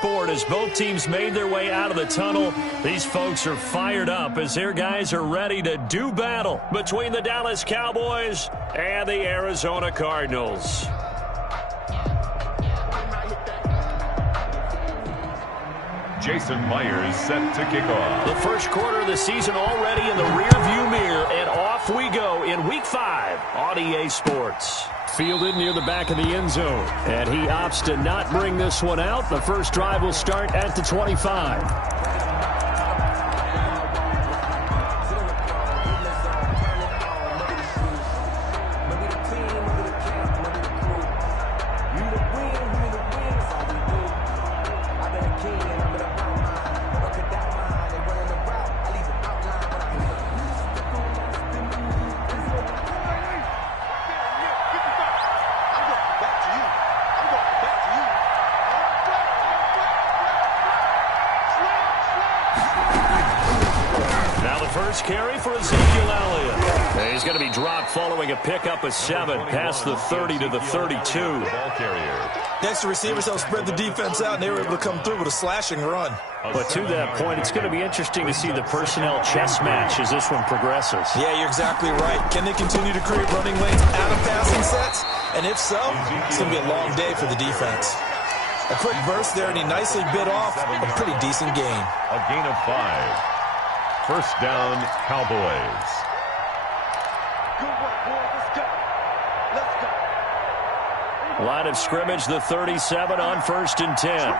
sport as both teams made their way out of the tunnel. These folks are fired up as their guys are ready to do battle between the Dallas Cowboys and the Arizona Cardinals. Jason Myers set to kick off. The first quarter of the season already in the rearview mirror, and off we go in Week 5 on EA Sports. Fielded near the back of the end zone, and he opts to not bring this one out. The first drive will start at the 25. Carry for Ezekiel Elliott. He's going to be dropped following a pickup of 7 past the 30 to the 32. Ball carrier. Next, the receivers helped spread the defense out, and they were able to come through with a slashing run. But to that point, it's going to be interesting to see the personnel chess match as this one progresses. Yeah, you're exactly right. Can they continue to create running lanes out of passing sets? And if so, it's going to be a long day for the defense. A quick burst there, and he nicely bit off a pretty decent gain. A gain of 5. First down, Cowboys. Line of scrimmage, the 37 on 1st and 10.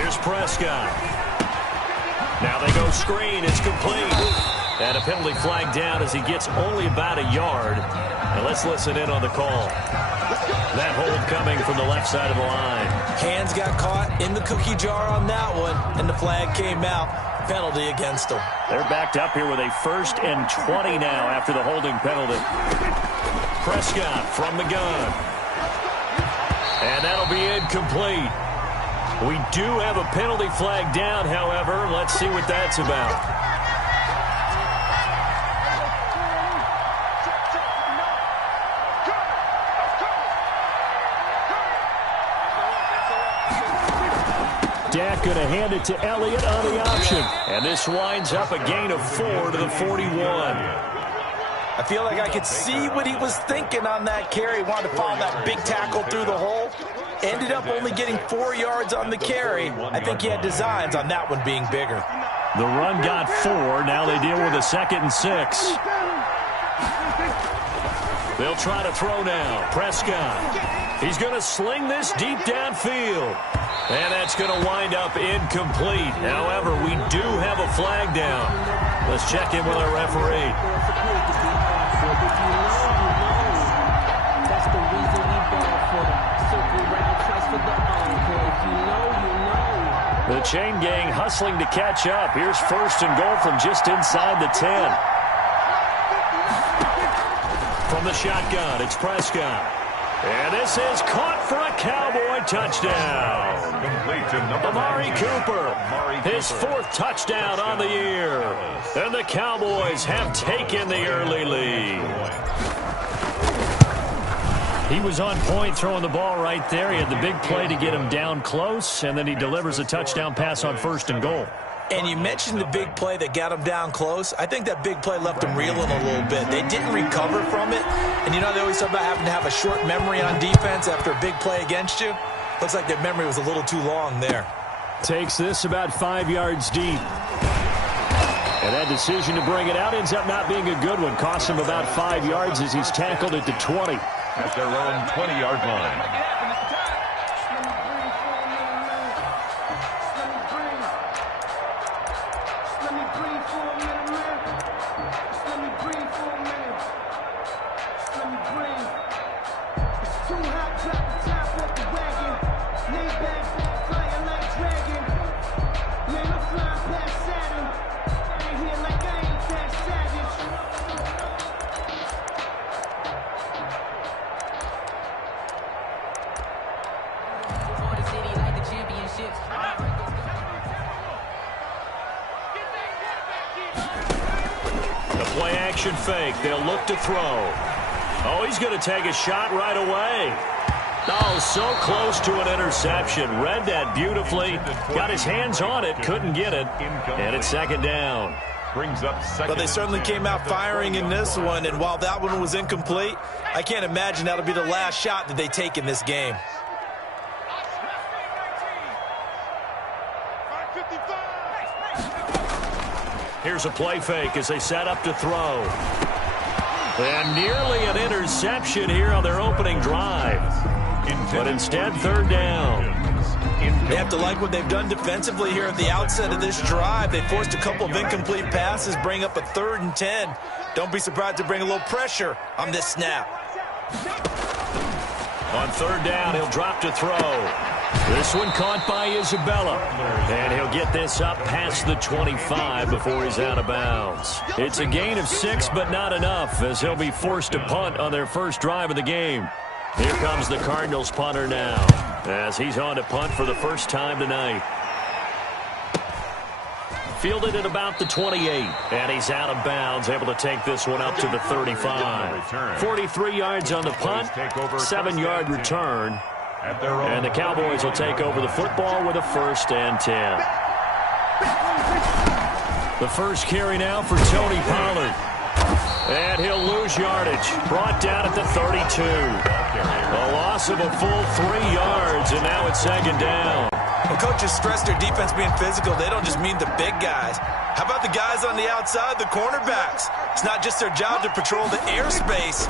Here's Prescott. Now they go screen. It's complete. And a penalty flag down as he gets only about a yard. And let's listen in on the call. That hold coming from the left side of the line. Hands got caught in the cookie jar on that one, and the flag came out. Penalty against them. They're backed up here with a 1st and 20 now after the holding penalty. Prescott from the gun. And that'll be incomplete. We do have a penalty flag down, however. Let's see what that's about. Dak going to hand it to Elliott on the option. And this winds up a gain of 4 to the 41. I feel like I could see what he was thinking on that carry. Wanted to follow that big tackle through the hole. Ended up only getting 4 yards on the carry. I think he had designs on that one being bigger. The run got 4. Now they deal with a 2nd and 6. They'll try to throw now. Prescott. He's going to sling this deep downfield. And that's going to wind up incomplete. However, we do have a flag down. Let's check in with our referee. The chain gang hustling to catch up. Here's 1st and goal from just inside the 10. From the shotgun, it's Prescott. And this is caught for a Cowboy touchdown. Amari Cooper, his 4th touchdown on the year. And the Cowboys have taken the early lead. He was on point throwing the ball right there. He had the big play to get him down close, and then he delivers a touchdown pass on 1st and goal. And you mentioned the big play that got him down close. I think that big play left him reeling a little bit. They didn't recover from it. And you know they always talk about having to have a short memory on defense after a big play against you. Looks like their memory was a little too long there. Takes this about 5 yards deep. And that decision to bring it out ends up not being a good one. Costs him about 5 yards as he's tackled at the 20. At their own 20-yard line. Fake. They'll look to throw. Oh, he's going to take a shot right away. Oh, so close to an interception. Read that beautifully. Got his hands on it, couldn't get it. And it's second down. Brings up second. But they certainly came out firing in this one, and while that one was incomplete, I can't imagine that'll be the last shot that they take in this game. Here's a play fake as they set up to throw. And nearly an interception here on their opening drive. But instead, third down. They have to like what they've done defensively here at the outset of this drive. They forced a couple of incomplete passes, bring up a 3rd and 10. Don't be surprised to bring a little pressure on this snap. On third down, he'll drop to throw. This one caught by Isabella. And he'll get this up past the 25 before he's out of bounds. It's a gain of 6, but not enough, as he'll be forced to punt on their first drive of the game. Here comes the Cardinals punter now, as he's on to punt for the first time tonight. Fielded at about the 28, and he's out of bounds, able to take this one up to the 35. 43 yards on the punt, 7-yard return. And the Cowboys will take over the football with a 1st and 10. The first carry now for Tony Pollard. And he'll lose yardage. Brought down at the 32. A loss of a full 3 yards, and now it's second down. When coaches stress their defense being physical, they don't just mean the big guys. How about the guys on the outside, the cornerbacks? It's not just their job to patrol the airspace.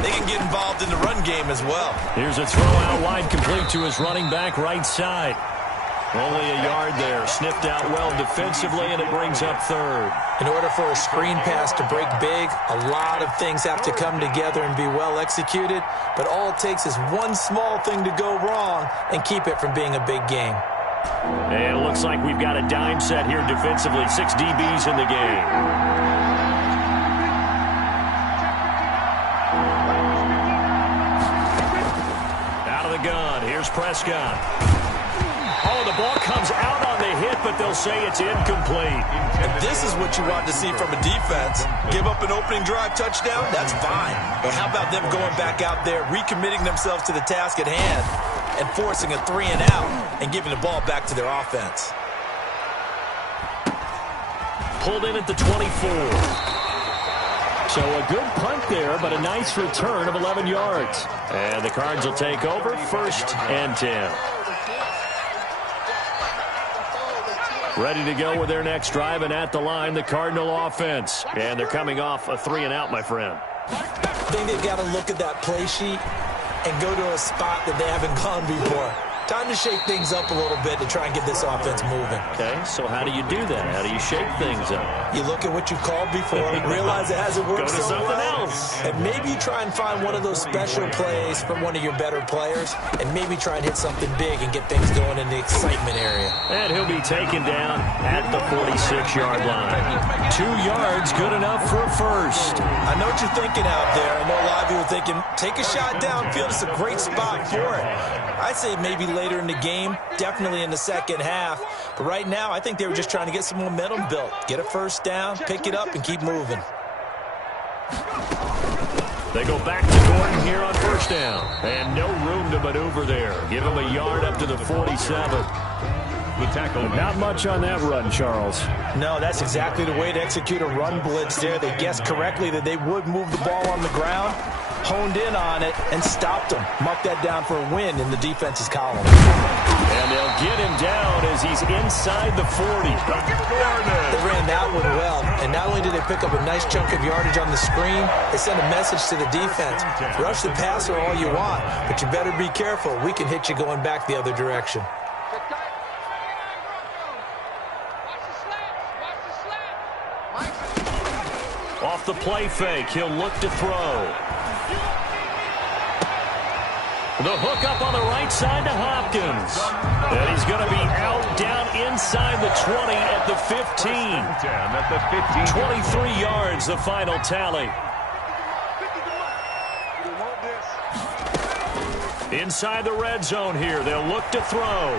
They can get involved in the run game as well. Here's a throw out wide, complete to his running back right side. Only a yard there. Sniffed out well defensively, and it brings up third. In order for a screen pass to break big, a lot of things have to come together and be well executed. But all it takes is one small thing to go wrong and keep it from being a big game. And it looks like we've got a dime set here defensively. 6 DBs in the game. Out of the gun. Here's Prescott. Oh, the ball comes out on the hit, but they'll say it's incomplete. And this is what you want to see from a defense. Give up an opening drive touchdown? That's fine. But how about them going back out there, recommitting themselves to the task at hand, and forcing a 3 and out and giving the ball back to their offense? Pulled in at the 24. So a good punt there, but a nice return of 11 yards. And the Cards will take over, 1st and 10. Ready to go with their next drive, and at the line, the Cardinal offense. And they're coming off a 3 and out, my friend. I think they've got to look at that play sheet and go to a spot that they haven't gone before. Time to shake things up a little bit to try and get this offense moving. Okay, so how do you do that? How do you shake things up? You look at what you called before, realize it hasn't worked Go to so something well, else. and maybe you try and find one of those special plays from one of your better players, and maybe try and hit something big and get things going in the excitement area. And he'll be taken down at the 46-yard line. 2 yards, good enough for a first. I know what you're thinking out there. I know a lot of you are thinking, take a shot downfield. It's a great spot for it. I'd say maybe later in the game, definitely in the second half. But right now, I think they were just trying to get some momentum built. Get a first down, pick it up, and keep moving. They go back to Gordon here on first down. And no room to maneuver there. Give him a yard up to the 47. The tackle. Not much on that run, Charles. No, that's exactly the way to execute a run blitz there. They guessed correctly that they would move the ball on the ground, honed in on it, and stopped them. Marked that down for a win in the defense's column. And they'll get him down as he's inside the 40. They ran that one well, and not only did they pick up a nice chunk of yardage on the screen, they sent a message to the defense. Rush the passer all you want, but you better be careful. We can hit you going back the other direction. Off the play fake, he'll look to throw. The hook up on the right side to Hopkins. And he's going to be out down inside the 20 at the 15. 23 yards, the final tally. Inside the red zone here, they'll look to throw.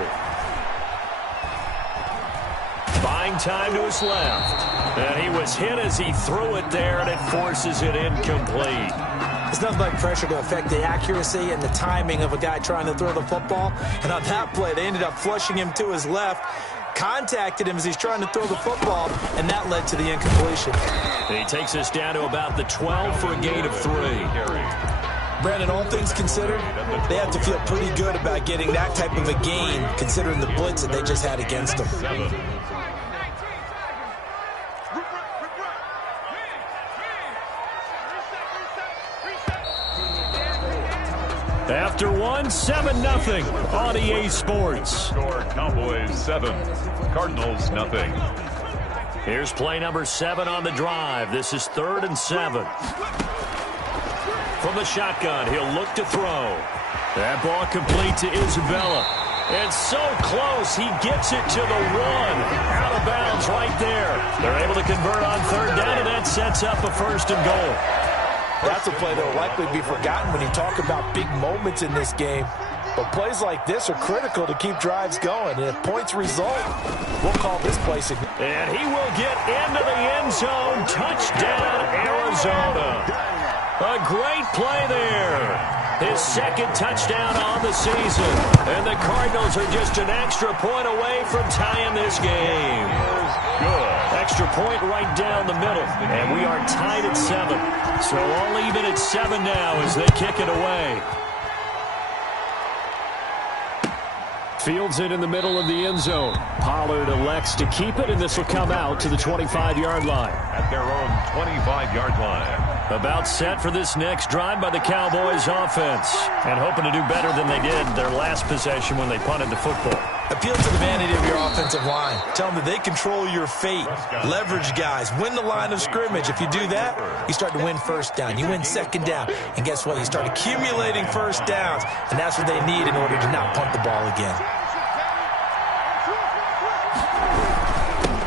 Buying time to his left. And he was hit as he threw it there, and it forces it incomplete. There's nothing like pressure to affect the accuracy and the timing of a guy trying to throw the football. And on that play, they ended up flushing him to his left, contacted him as he's trying to throw the football, and that led to the incompletion. He takes us down to about the 12 for a gain of 3. Brandon, all things considered, they have to feel pretty good about getting that type of a gain, considering the blitz that they just had against them. After one, 7-0 on EA Sports. Score Cowboys 7, Cardinals nothing. Here's play number 7 on the drive. This is 3rd and 7. From the shotgun, he'll look to throw. That ball complete to Isabella. It's so close, he gets it to the 1. Out of bounds right there. They're able to convert on 3rd down, and that sets up a 1st and goal. That's a play that will likely be forgotten when you talk about big moments in this game. But plays like this are critical to keep drives going. And if points result, we'll call this play significant. And he will get into the end zone. Touchdown, Arizona. A great play there. His 2nd touchdown on the season. And the Cardinals are just an extra point away from tying this game. Good. Extra point right down the middle. And we are tied at 7. So all even at 7 now as they kick it away. Fields it in the middle of the end zone. Pollard elects to keep it, and this will come out to the 25-yard line. At their own 25-yard line. About set for this next drive by the Cowboys offense. And hoping to do better than they did their last possession when they punted the football. Appeal to the vanity of your offensive line. Tell them that they control your fate. Leverage guys. Win the line of scrimmage. If you do that, you start to win 1st down. You win 2nd down. And guess what? You start accumulating 1st downs. And that's what they need in order to not punt the ball again.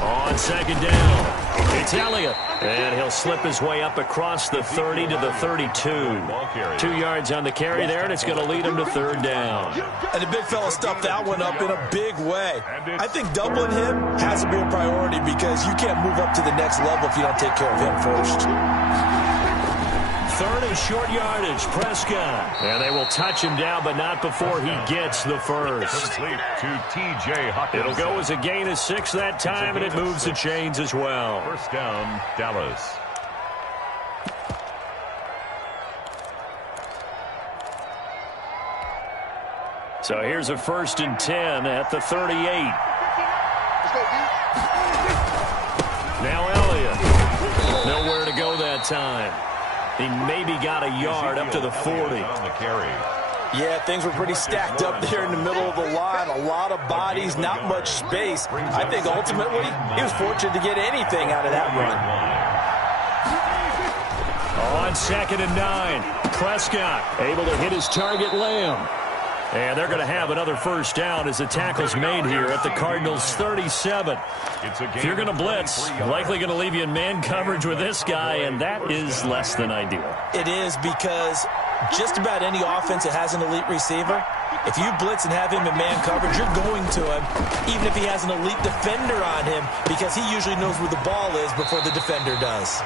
On 2nd down, it's Elliott. And he'll slip his way up across the 30 to the 32. 2 yards on the carry there, and it's going to lead him to 3rd down. And the big fella stuffed that one up in a big way. I think doubling him has to be a priority because you can't move up to the next level if you don't take care of him first. 3rd and short yardage, Prescott. And they will touch him down, but not before he gets the 1st. Complete to T.J. Hawkins. It'll go as a gain of 6 that time, and it moves the chains as well. 1st down, Dallas. So here's a 1st and 10 at the 38. Now Elliott. Nowhere to go that time. He maybe got a yard up to the 40. On the carry. Yeah, things were pretty stacked up there in the middle of the line. A lot of bodies, not much space. I think ultimately he was fortunate to get anything out of that run. On 2nd and 9, Prescott able to hit his target, Lamb. And they're going to have another 1st down as the tackle's made here at the Cardinals' 37. If you're going to blitz, likely going to leave you in man coverage with this guy, and that is less than ideal. It is because just about any offense that has an elite receiver, if you blitz and have him in man coverage, you're going to him, even if he has an elite defender on him, because he usually knows where the ball is before the defender does.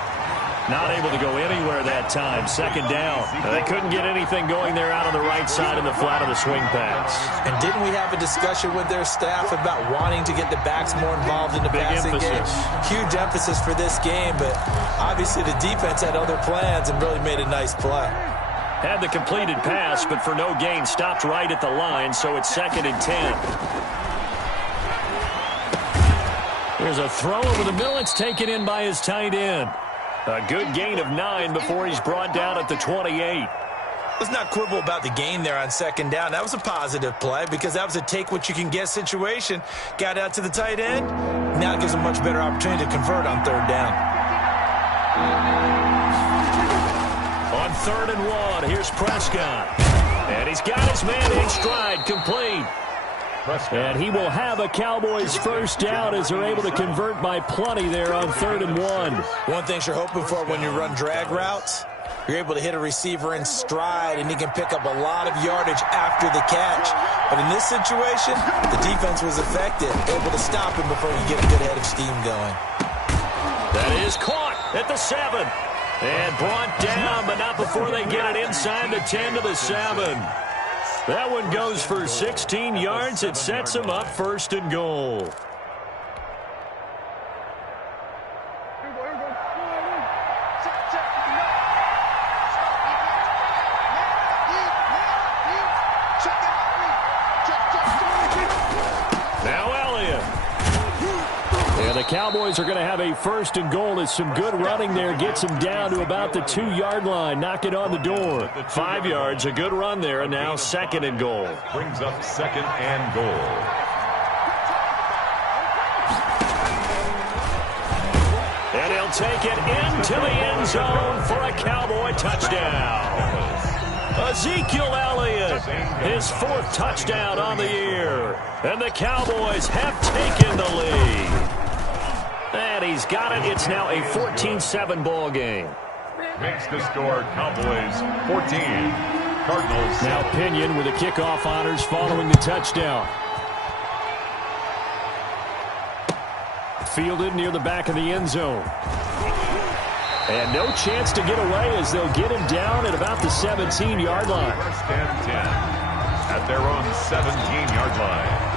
Not able to go anywhere that time. 2nd down. They couldn't get anything going there out on the right side in the flat of the swing pass. And didn't we have a discussion with their staff about wanting to get the backs more involved in the passing game? Huge emphasis for this game, but obviously the defense had other plans and really made a nice play. Had the completed pass, but for no gain, stopped right at the line, so it's 2nd and 10. There's a throw over the middle. It's taken in by his tight end. A good gain of 9 before he's brought down at the 28. Let's not quibble about the gain there on 2nd down. That was a positive play because that was a take-what-you-can-get situation. Got out to the tight end. Now it gives him much better opportunity to convert on 3rd down. On 3rd and 1, here's Prescott. And he's got his man in stride, complete. And he will have a Cowboys 1st down as they're able to convert by plenty there on 3rd and 1. One thing you're hoping for when you run drag routes, you're able to hit a receiver in stride, and he can pick up a lot of yardage after the catch. But in this situation, the defense was effective, able to stop him before you get a good head of steam going. That is caught at the 7. And brought down, but not before they get it inside the 10 to the 7. That one goes for 16 yards. It sets them up 1st and goal. The Cowboys are going to have a 1st and goal as some good running there gets them down to about the 2-yard line. Knock it on the door. 5 yards, a good run there, and now 2nd and goal. Brings up 2nd and goal. And he'll take it into the end zone for a Cowboy touchdown. Ezekiel Elliott, his 4th touchdown on the year. And the Cowboys have taken the lead. And he's got it. It's now a 14-7 ball game. Makes the score Cowboys 14. Cardinals. Now Pinion with the kickoff honors following the touchdown. Fielded near the back of the end zone. And no chance to get away as they'll get him down at about the 17-yard line. 1st and 10 at their own 17-yard line.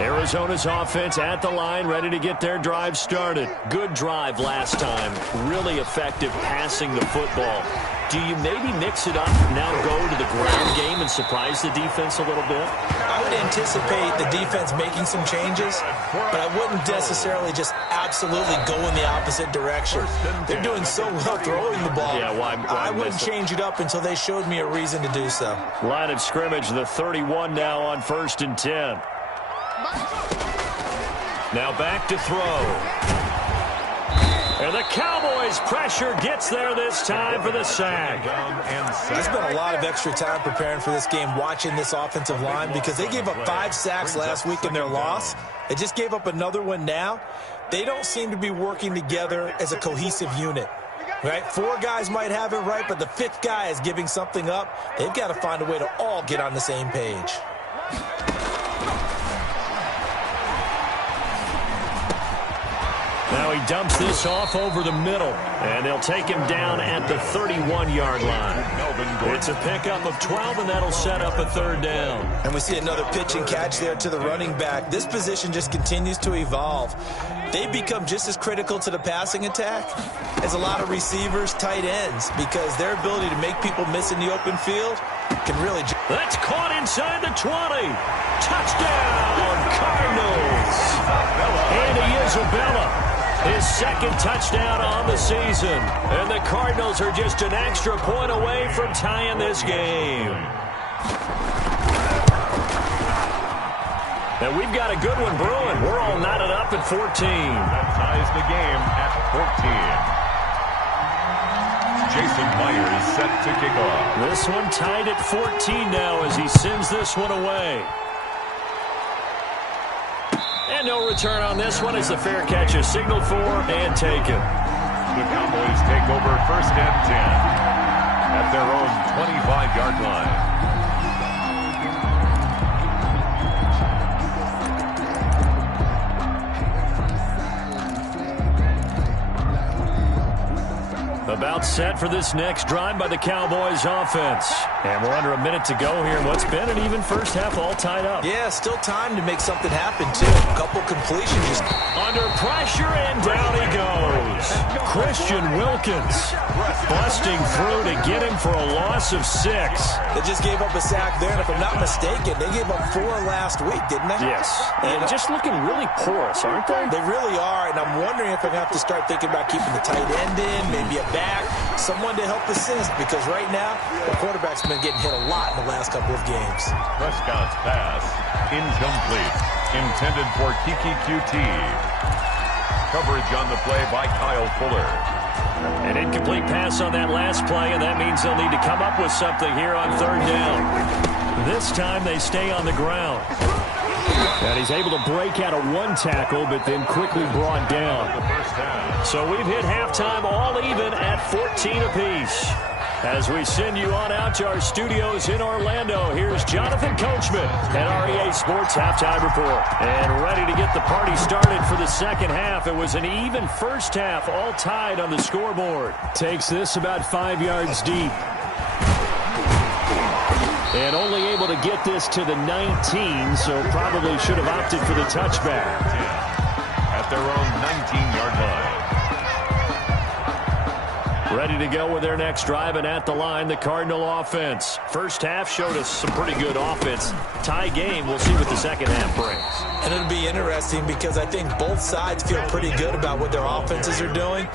Arizona's offense at the line, ready to get their drive started. Good drive last time. Really effective passing the football. Do you maybe mix it up, now go to the ground game and surprise the defense a little bit? I would anticipate the defense making some changes, but I wouldn't necessarily just absolutely go in the opposite direction. They're doing so well throwing the ball. Yeah, why I wouldn't change it up until they showed me a reason to do so. Line of scrimmage, the 31 now on 1st and 10. Now back to throw. And the Cowboys' pressure gets there this time for the sack. I spent a lot of extra time preparing for this game watching this offensive line because they gave up 5 sacks last week in their loss. They just gave up another one now. They don't seem to be working together as a cohesive unit. Right? 4 guys might have it right, but the 5th guy is giving something up. They've got to find a way to all get on the same page. Now he dumps this off over the middle, and they'll take him down at the 31-yard line. It's a pickup of 12, and that'll set up a 3rd down. And we see another pitch and catch there to the running back. This position just continues to evolve. They become just as critical to the passing attack as a lot of receivers, tight ends, because their ability to make people miss in the open field can really... That's caught inside the 20. Touchdown, Cardinals. Andy Isabella. His 2nd touchdown on the season. And the Cardinals are just an extra point away from tying this game. And we've got a good one brewing. We're all knotted up at 14. That ties the game at 14. Jason Myers set to kick off. This one tied at 14 now as he sends this one away. And no return on this one as the fair catch is signaled for and taken. The Cowboys take over 1st and 10 at their own 25-yard line. About set for this next drive by the Cowboys offense. And we're under a minute to go here in what's been an even first half, all tied up. Yeah, still time to make something happen, too. A couple completions just... Under pressure, and down he goes. Christian Wilkins busting through to get him for a loss of 6. They just gave up a sack there, and if I'm not mistaken, they gave up 4 last week, didn't they? Yes. And just looking really porous, aren't they? They really are, and I'm wondering if I'm going to have to start thinking about keeping the tight end in, maybe a back, someone to help assist, because right now, the quarterback's been getting hit a lot in the last couple of games. Prescott's pass, incomplete, intended for Kiki QT. Coverage on the play by Kyle Fuller. An incomplete pass on that last play, and that means they'll need to come up with something here on 3rd down. This time they stay on the ground. And he's able to break out of 1 tackle, but then quickly brought down. So we've hit halftime all even at 14 apiece. As we send you on out to our studios in Orlando, here's Jonathan Coachman at REA Sports Halftime Report. And ready to get the party started for the second half. It was an even first half, all tied on the scoreboard. Takes this about 5 yards deep. And only able to get this to the 19, so probably should have opted for the touchback. At their own 19-yard line. Ready to go with their next drive, and at the line, the Cardinal offense. First half showed us some pretty good offense. Tie game, we'll see what the second half brings. And it'll be interesting because I think both sides feel pretty good about what their offenses are doing.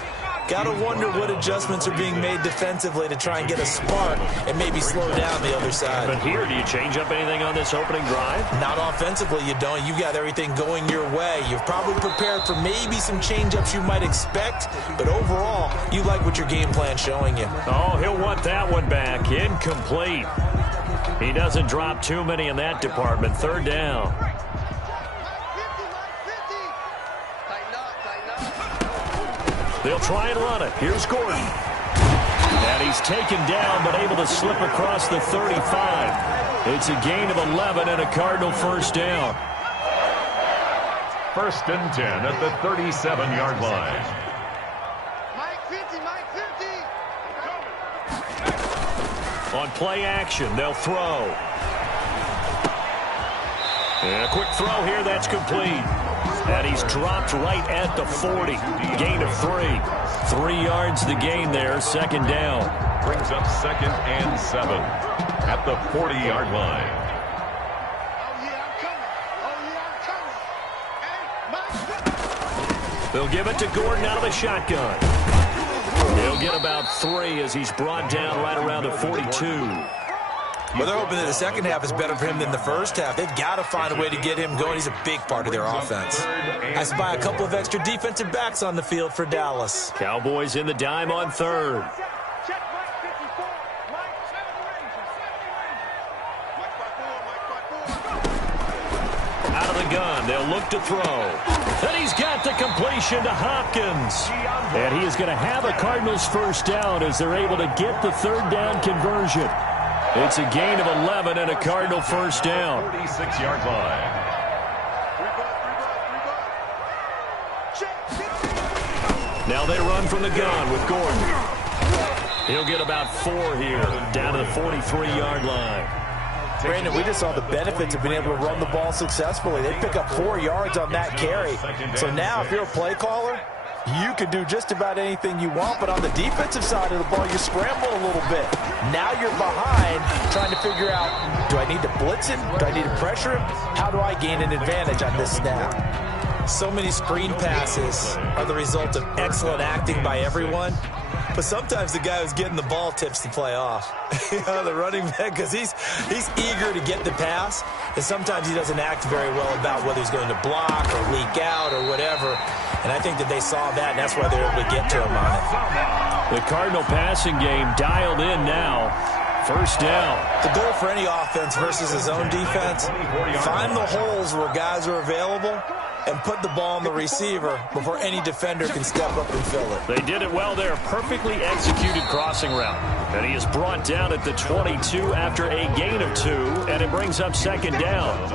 Got to wonder what adjustments are being made defensively to try and get a spark and maybe slow down the other side. But here, do you change up anything on this opening drive? Not offensively, you don't. You got everything going your way. You've probably prepared for maybe some change-ups you might expect, but overall, you like what your game plan's showing you. Oh, he'll want that one back. Incomplete. He doesn't drop too many in that department. Third down. They'll try and run it. Here's Gordon. And he's taken down, but able to slip across the 35. It's a gain of 11 and a Cardinal first down. 1st and 10 at the 37-yard line. On play action, they'll throw. And a quick throw here, that's complete. And he's dropped right at the 40. Gain of 3. 3 yards the gain there, second down. Brings up 2nd and 7 at the 40-yard line. They'll give it to Gordon out of the shotgun. He'll get about 3 as he's brought down right around the 42. Well, they're hoping that the second half is better for him than the first half. They've got to find a way to get him going. He's a big part of their offense. I spy a couple of extra defensive backs on the field for Dallas. Cowboys in the dime on third. Out of the gun, they'll look to throw. And he's got the completion to Hopkins. And he is going to have a Cardinals first down as they're able to get the third down conversion. It's a gain of 11 and a Cardinal first down. 46-yard line. Now they run from the gun with Gordon. He'll get about 4 here, down to the 43-yard line. Brandon, we just saw the benefits of being able to run the ball successfully. They pick up 4 yards on that carry. So now if you're a play caller, you can do just about anything you want, but on the defensive side of the ball, you scramble a little bit. Now you're behind trying to figure out, do I need to blitz him? Do I need to pressure him? How do I gain an advantage on this snap? So many screen passes are the result of excellent acting by everyone. But sometimes the guy who's getting the ball tips the play off. The running back, because he's eager to get the pass, and sometimes he doesn't act very well about whether he's going to block or leak out or whatever. And I think that they saw that, and that's why they're able to get to him on it. The Cardinal passing game dialed in now. First down. The goal for any offense versus his own defense, find the holes where guys are available and put the ball on the receiver before any defender can step up and fill it. They did it well there. Perfectly executed crossing route. And he is brought down at the 22 after a gain of 2, and it brings up second down.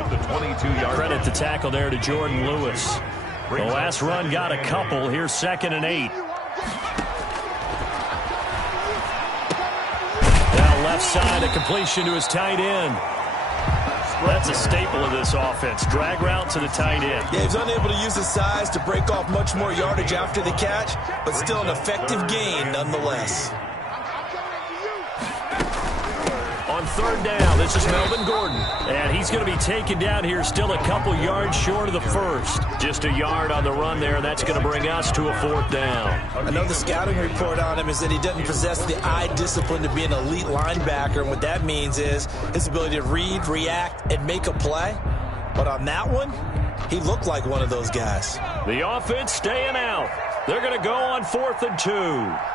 Credit the tackle there to Jordan Lewis. The last run got a couple. Here's 2nd and 8. Now left side, a completion to his tight end. That's a staple of this offense. Drag route to the tight end. Yeah, he's unable to use his size to break off much more yardage after the catch, but still an effective gain nonetheless. On third down, this is Melvin Gordon. And he's going to be taken down here still a couple yards short of the first. Just a yard on the run there, and that's going to bring us to a 4th down. I know the scouting report on him is that he doesn't possess the eye discipline to be an elite linebacker, and what that means is his ability to read, react, and make a play. But on that one, he looked like one of those guys. The offense staying out. They're going to go on 4th and 2.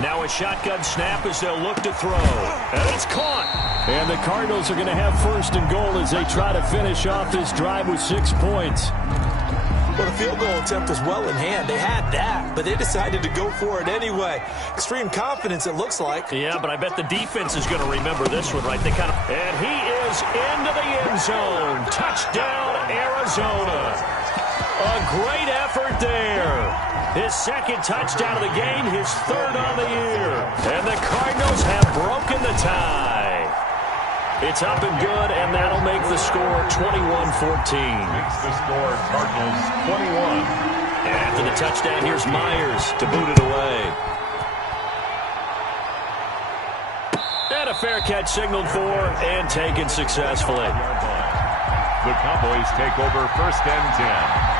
Now a shotgun snap as they'll look to throw. And it's caught. And the Cardinals are going to have 1st and goal as they try to finish off this drive with 6 points. Well, the field goal attempt was well in hand. They had that, but they decided to go for it anyway. Extreme confidence, it looks like. Yeah, but I bet the defense is going to remember this one, right? And he is into the end zone. Touchdown, Arizona. A great effort there. His second touchdown of the game, his third on the year. And the Cardinals have broken the tie. It's up and good, and that'll make the score 21-14. Makes the score Cardinals 21. And after the touchdown, here's Myers to boot it away. And a fair catch signaled for and taken successfully. The Cowboys take over first and 10.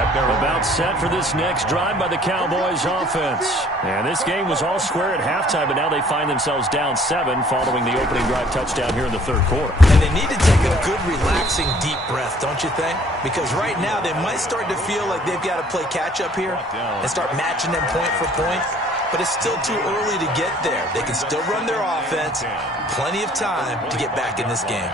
About set for this next drive by the Cowboys offense. And this game was all square at halftime, but now they find themselves down 7 following the opening drive touchdown here in the third quarter. And they need to take a good, relaxing, deep breath, don't you think? Because right now they might start to feel like they've got to play catch-up here and start matching them point for point. But it's still too early to get there. They can still run their offense. Plenty of time to get back in this game.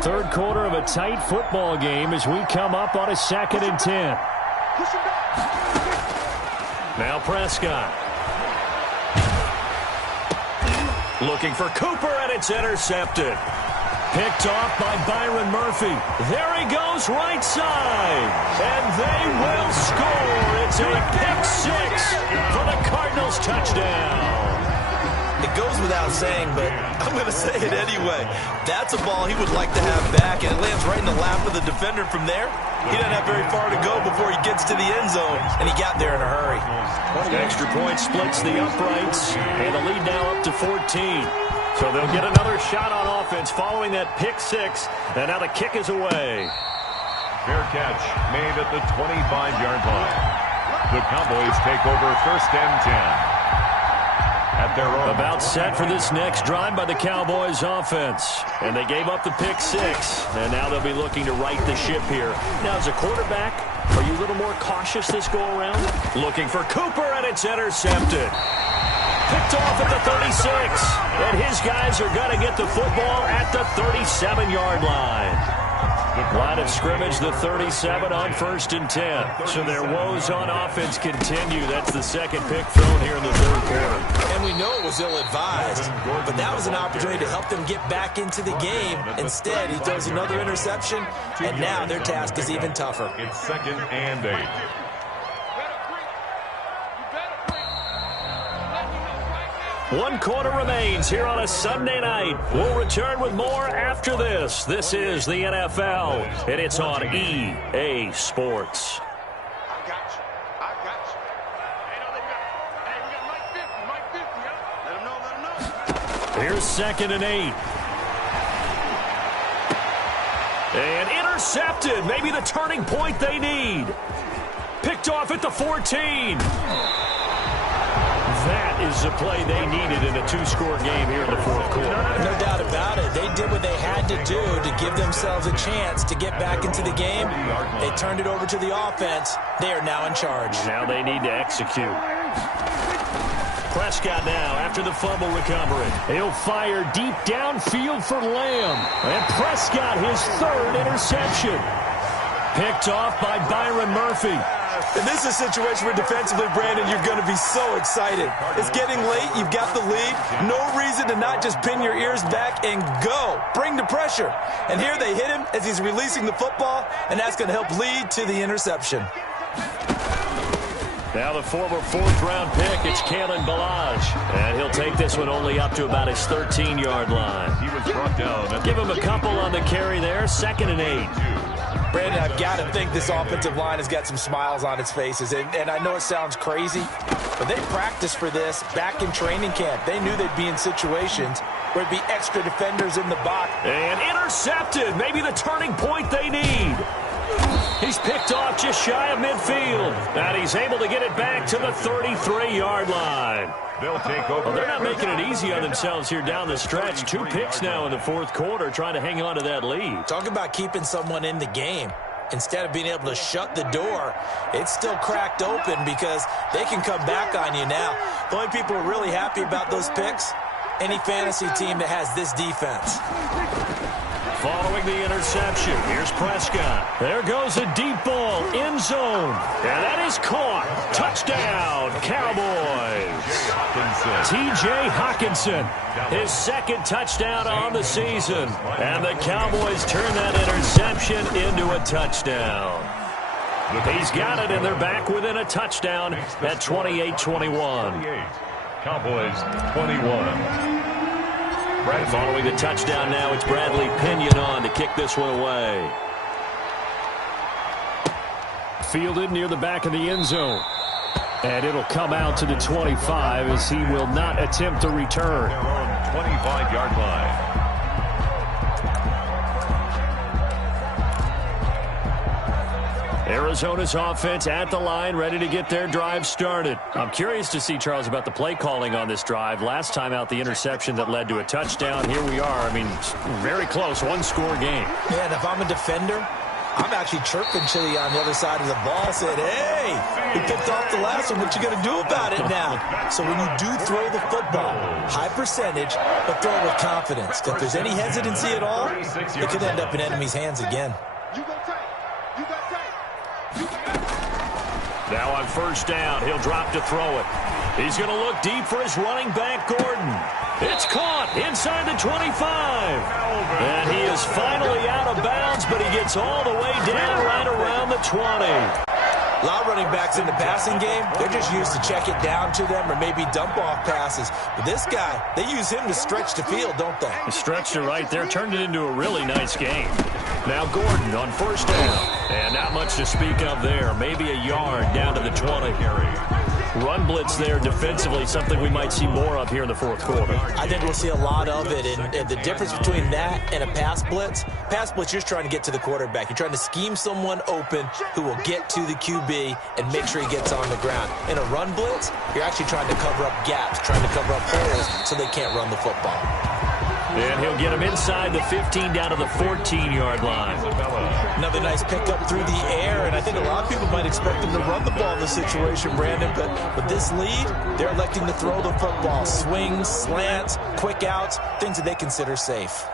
Third quarter of a tight football game as we come up on a 2nd and 10. Now Prescott. Looking for Cooper, and it's intercepted. Picked off by Byron Murphy. There he goes, right side. And they will score. It's a pick 6 for the Cardinals touchdown. It goes without saying, but I'm going to say it anyway. That's a ball he would like to have back, and it lands right in the lap of the defender from there. He doesn't have very far to go before he gets to the end zone, and he got there in a hurry. The extra point splits the uprights, and the lead now up to 14. So they'll get another shot on offense following that pick 6, and now the kick is away. Fair catch made at the 25-yard line. The Cowboys take over first and 10. About set for this next drive by the Cowboys offense. And they gave up the pick 6. And now they'll be looking to right the ship here. Now, as a quarterback, are you a little more cautious this go-around? Looking for Cooper, and it's intercepted. Picked off at the 36. And his guys are going to get the football at the 37-yard line. Line of scrimmage, the 37 on 1st and 10. So their woes on offense continue. That's the second pick thrown here in the third quarter. And we know it was ill-advised, but that was an opportunity to help them get back into the game. Instead, he throws another interception, and now their task is even tougher. It's 2nd and 8. One quarter remains here on a Sunday night. We'll return with more after this. This is the NFL, and it's on EA Sports. I got you. Let them know. Here's 2nd and 8. And intercepted. Maybe the turning point they need. Picked off at the 14. That is the play they needed in a 2-score game here in the fourth quarter. No doubt about it. They did what they had to do to give themselves a chance to get back into the game. They turned it over to the offense. They are now in charge. Now they need to execute. Prescott now after the fumble recovery. He'll fire deep downfield for Lamb. And Prescott his 3rd interception. Picked off by Byron Murphy. And this is a situation where defensively, Brandon, you're going to be so excited. It's getting late. You've got the lead. No reason to not just pin your ears back and go. Bring the pressure. And here they hit him as he's releasing the football, and that's going to help lead to the interception. Now the former 4th-round pick, it's Kalen Ballage. And he'll take this one only up to about his 13-yard line. He was brought down. Give him a couple on the carry there. 2nd and 8. Brandon, I've got to think this offensive line has got some smiles on its faces. And I know it sounds crazy, but they practiced for this back in training camp. They knew they'd be in situations where it'd be extra defenders in the box. And intercepted. Maybe the turning point they need. He's picked off just shy of midfield. And he's able to get it back to the 33-yard line. They'll take over. Well, they're not making it easy on themselves here down the stretch. 2 picks now in the fourth quarter trying to hang on to that lead. Talk about keeping someone in the game. instead of being able to shut the door, it's still cracked open because they can come back on you now. The only people who are really happy about those picks, any fantasy team that has this defense. Following the interception, here's Prescott. There goes a deep ball, end zone. And that is caught. Touchdown, Cowboys. T.J. Hawkinson, his second touchdown on the season. And the Cowboys turn that interception into a touchdown. He's got it, and they're back within a touchdown at 28-21. Cowboys 21. Following the touchdown now, it's Bradley Pinion on to kick this one away. Fielded near the back of the end zone. And it'll come out to the 25 as he will not attempt to return. Their own 25-yard line. Arizona's offense at the line, ready to get their drive started. I'm curious to see, Charles, about the play calling on this drive. Last time out, the interception that led to a touchdown. Here we are. I mean, very close, one-score game. Yeah, and if I'm a defender, I'm actually chirping Chili on the other side of the ball, saying, hey, he picked off the last one. What you going to do about it now? So when you do throw the football, high percentage, but throw it with confidence. If there's any hesitancy at all, it could end up in enemy's hands again. Now on first down, he'll drop to throw it. He's going to look deep for his running back, Gordon. It's caught inside the 25. And he is finally out of bounds, but he gets all the way down right around the 20. A lot of running backs in the passing game, they're just used to check it down to them or maybe dump off passes. But this guy, they use him to stretch the field, don't they? Stretched it right there, turned it into a really nice game. Now Gordon on first down. And not much to speak of there. Maybe a yard down to the 20. Run blitz there defensively, something we might see more of here in the fourth quarter. I think we'll see a lot of it. And the difference between that and a pass blitz, you're just trying to get to the quarterback. You're trying to scheme someone open who will get to the QB and make sure he gets on the ground. In a run blitz, you're actually trying to cover up gaps, trying to cover up holes so they can't run the football. And he'll get him inside the 15 down to the 14-yard line. Another nice pickup through the air, and I think a lot of people might expect him to run the ball in this situation, Brandon, but with this lead, they're electing to throw the football. Swings, slants, quick outs, things that they consider safe.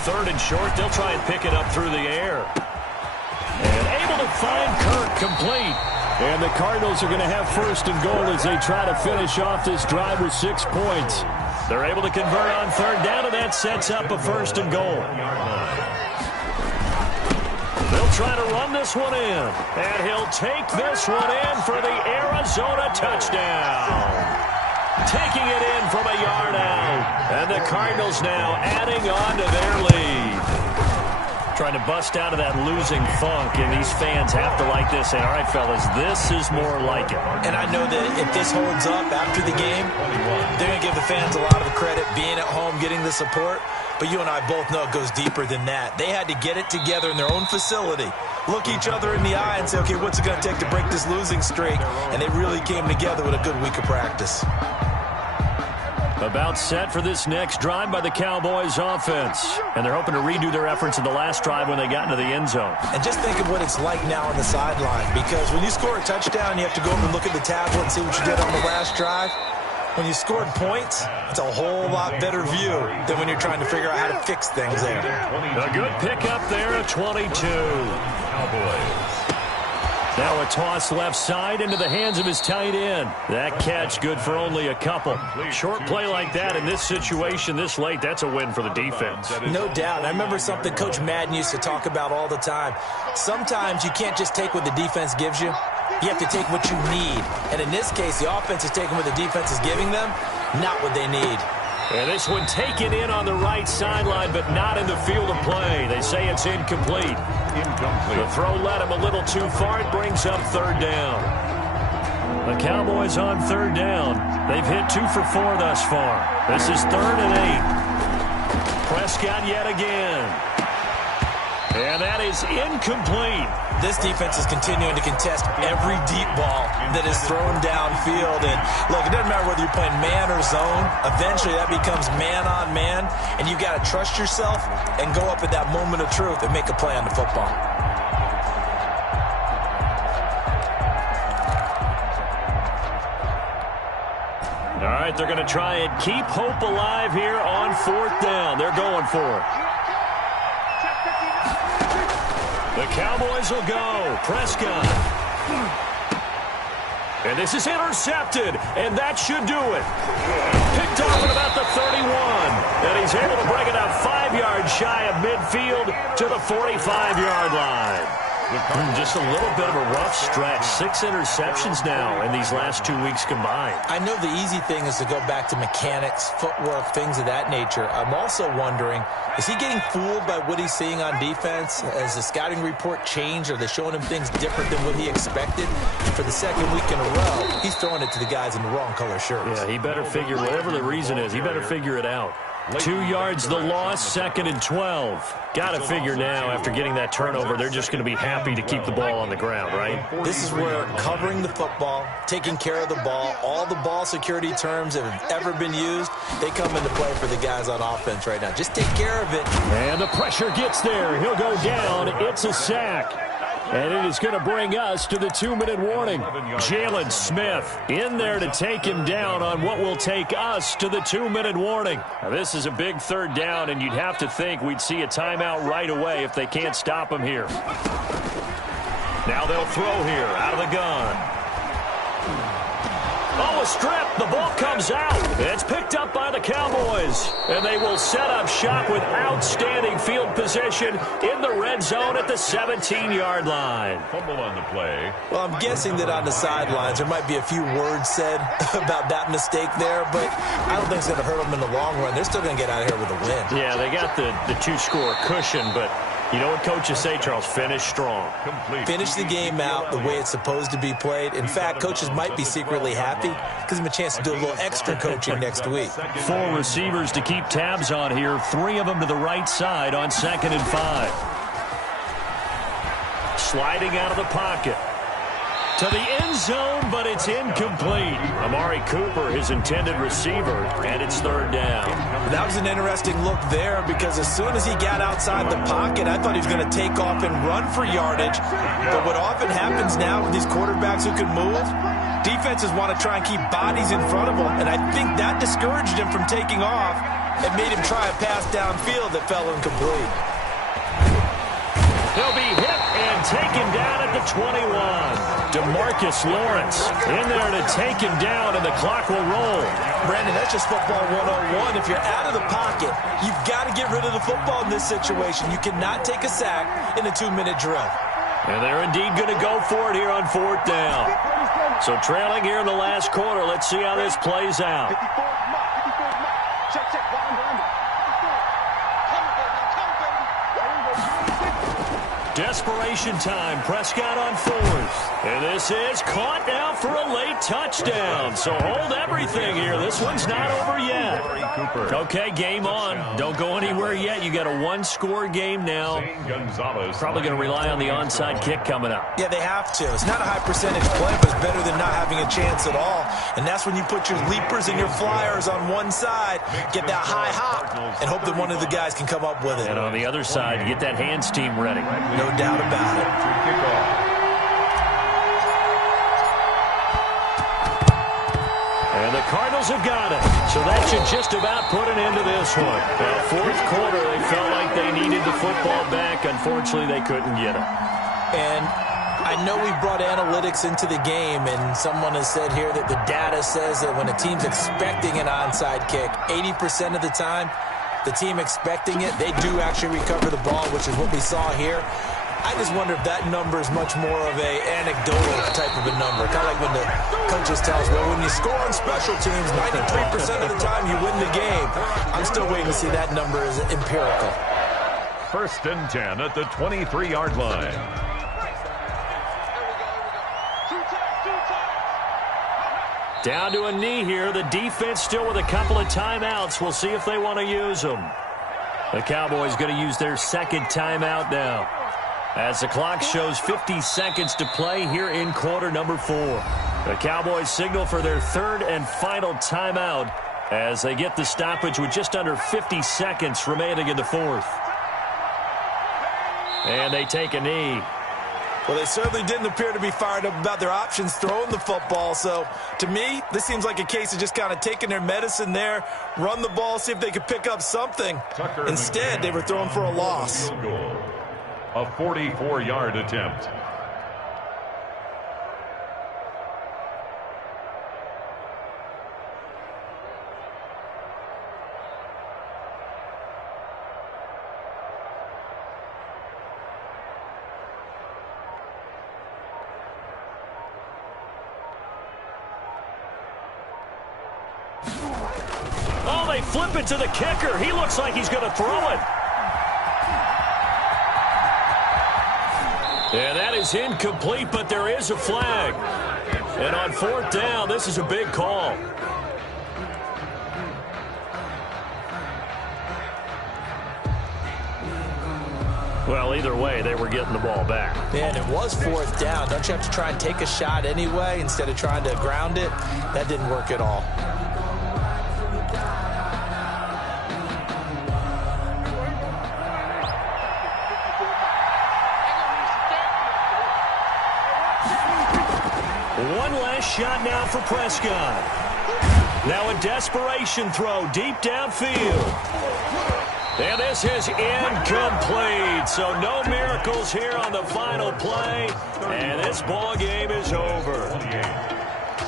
Third and short, they'll try and pick it up through the air. And able to find Kirk complete. And the Cardinals are going to have first and goal as they try to finish off this drive with 6 points. They're able to convert on third down, and that sets up a first and goal. They'll try to run this one in. And he'll take this one in for the Arizona touchdown. Taking it in from a yard out. And the Cardinals now adding on to their lead. Trying to bust out of that losing funk, and these fans have to like this. And all right, fellas, this is more like it. And I know that if this holds up after the game, they're going to give the fans a lot of the credit, being at home, getting the support. But you and I both know it goes deeper than that. They had to get it together in their own facility, look each other in the eye and say, okay, what's it going to take to break this losing streak? And they really came together with a good week of practice. About set for this next drive by the Cowboys offense. And they're hoping to redo their efforts in the last drive when they got into the end zone. And just think of what it's like now on the sideline, because when you score a touchdown, you have to go over and look at the tablet and see what you did on the last drive. When you scored points, it's a whole lot better view than when you're trying to figure out how to fix things there. A good pickup there at 22. Cowboys. Now a toss left side into the hands of his tight end. That catch good for only a couple. Short play like that in this situation this late, that's a win for the defense. No doubt. I remember something Coach Madden used to talk about all the time. Sometimes you can't just take what the defense gives you. You have to take what you need. And in this case, the offense is taking what the defense is giving them, not what they need. And this one taken in on the right sideline, but not in the field of play. They say it's incomplete. The throw led him a little too far. It brings up third down. The Cowboys on third down. They've hit 2 for 4 thus far. This is 3rd and 8. Prescott yet again. And that is incomplete. This defense is continuing to contest every deep ball that is thrown downfield. And look, it doesn't matter whether you're playing man or zone. Eventually, that becomes man on man. And you've got to trust yourself and go up at that moment of truth and make a play on the football. All right, they're going to try and keep hope alive here on 4th down. They're going for it. The Cowboys will go. Prescott. And this is intercepted, and that should do it. Picked off at about the 31. And he's able to bring it up 5 yards shy of midfield to the 45-yard line. Just a little bit of a rough stretch. 6 interceptions now in these last 2 weeks combined. I know the easy thing is to go back to mechanics, footwork, things of that nature. I'm also wondering, is he getting fooled by what he's seeing on defense? Has the scouting report changed? Are they showing him things different than what he expected? And for the second week in a row, he's throwing it to the guys in the wrong color shirts. Yeah, he better figure, whatever the reason is, he better figure it out. 2 yards the loss, 2nd and 12. Got to figure now, after getting that turnover, they're just going to be happy to keep the ball on the ground, right? This is where covering the football, taking care of the ball, all the ball security terms that have ever been used, they come into play for the guys on offense right now. Just take care of it. And the pressure gets there. He'll go down. It's a sack. And it is going to bring us to the 2-minute warning. Jalen Smith in there to take him down on what will take us to the 2-minute warning. Now, this is a big 3rd down, and you'd have to think we'd see a timeout right away if they can't stop him here. Now they'll throw here out of the gun. Oh, a strip. The ball comes out. It's picked up by the Cowboys. And they will set up shop with outstanding field position in the red zone at the 17-yard line. Fumble on the play. Well, I'm guessing that on the sidelines there might be a few words said about that mistake there, but I don't think it's going to hurt them in the long run. They're still going to get out of here with a win. Yeah, they got the 2-score cushion, but you know what coaches say, Charles? Finish strong. Finish the game out the way it's supposed to be played. In fact, coaches might be secretly happy. Gives them a chance to do a little extra coaching next week. 4 receivers to keep tabs on here. 3 of them to the right side on 2nd and 5. Sliding out of the pocket. To the end zone, but it's incomplete. Amari Cooper, his intended receiver, and it's 3rd down. That was an interesting look there because as soon as he got outside the pocket, I thought he was going to take off and run for yardage. But what often happens now with these quarterbacks who can move, defenses want to try and keep bodies in front of them, and I think that discouraged him from taking off and made him try a pass downfield that fell incomplete. He'll be hit and taken down at the 21. DeMarcus Lawrence in there to take him down, and the clock will roll. Brandon, that's just football 101. If you're out of the pocket, you've got to get rid of the football in this situation. You cannot take a sack in a 2-minute drill. And they're indeed going to go for it here on 4th down. So trailing here in the last quarter. Let's see how this plays out. Desperation time. Prescott on 4th. And this is caught now for a late touchdown. So hold everything here. This one's not over yet. Okay, game on. Don't go anywhere yet. You got a 1-score game now. Probably going to rely on the onside kick coming up. Yeah, they have to. It's not a high percentage play, but it's better than not having a chance at all. And that's when you put your leapers and your flyers on one side, get that high hop, and hope that one of the guys can come up with it. And on the other side, get that hands team ready. No doubt about it. And the Cardinals have got it. So that should just about put an end to this one. Now, 4th quarter, they felt like they needed the football back. Unfortunately, they couldn't get it. And I know we brought analytics into the game, and someone has said here that the data says that when a team's expecting an onside kick, 80% of the time, the team expecting it, they do actually recover the ball, which is what we saw here. I just wonder if that number is much more of a anecdotal type of a number. Kind of like when the coaches tell us, well, when you score on special teams, 93% of the time you win the game. I'm still waiting to see that number as empirical. 1st and 10 at the 23-yard line. Down to a knee here. The defense still with a couple of timeouts. We'll see if they want to use them. The Cowboys going to use their second timeout now, as the clock shows 50 seconds to play here in quarter number 4. The Cowboys signal for their third and final timeout as they get the stoppage with just under 50 seconds remaining in the fourth. And they take a knee. Well, they certainly didn't appear to be fired up about their options throwing the football. So, to me, this seems like a case of just kind of taking their medicine there, run the ball, see if they could pick up something. Instead, they were throwing for a loss. A 44-yard attempt. Oh, they flip it to the kicker. He looks like he's going to throw it. And that is incomplete, but there is a flag. And on fourth down, this is a big call. Well, either way, they were getting the ball back. Yeah, and it was fourth down. Don't you have to try and take a shot anyway instead of trying to ground it? That didn't work at all. One last shot now for Prescott. Now a desperation throw deep downfield. And this is incomplete. So no miracles here on the final play. And this ball game is over.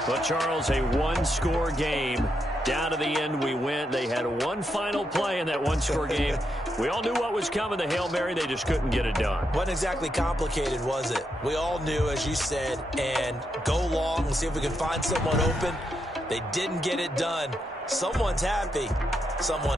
But, Charles, a one-score game. Down to the end we went. They had one final play in that one-score game. We all knew what was coming, the Hail Mary. They just couldn't get it done. Wasn't exactly complicated, was it? We all knew, as you said, and go long and see if we can find someone open. They didn't get it done. Someone's happy. Someone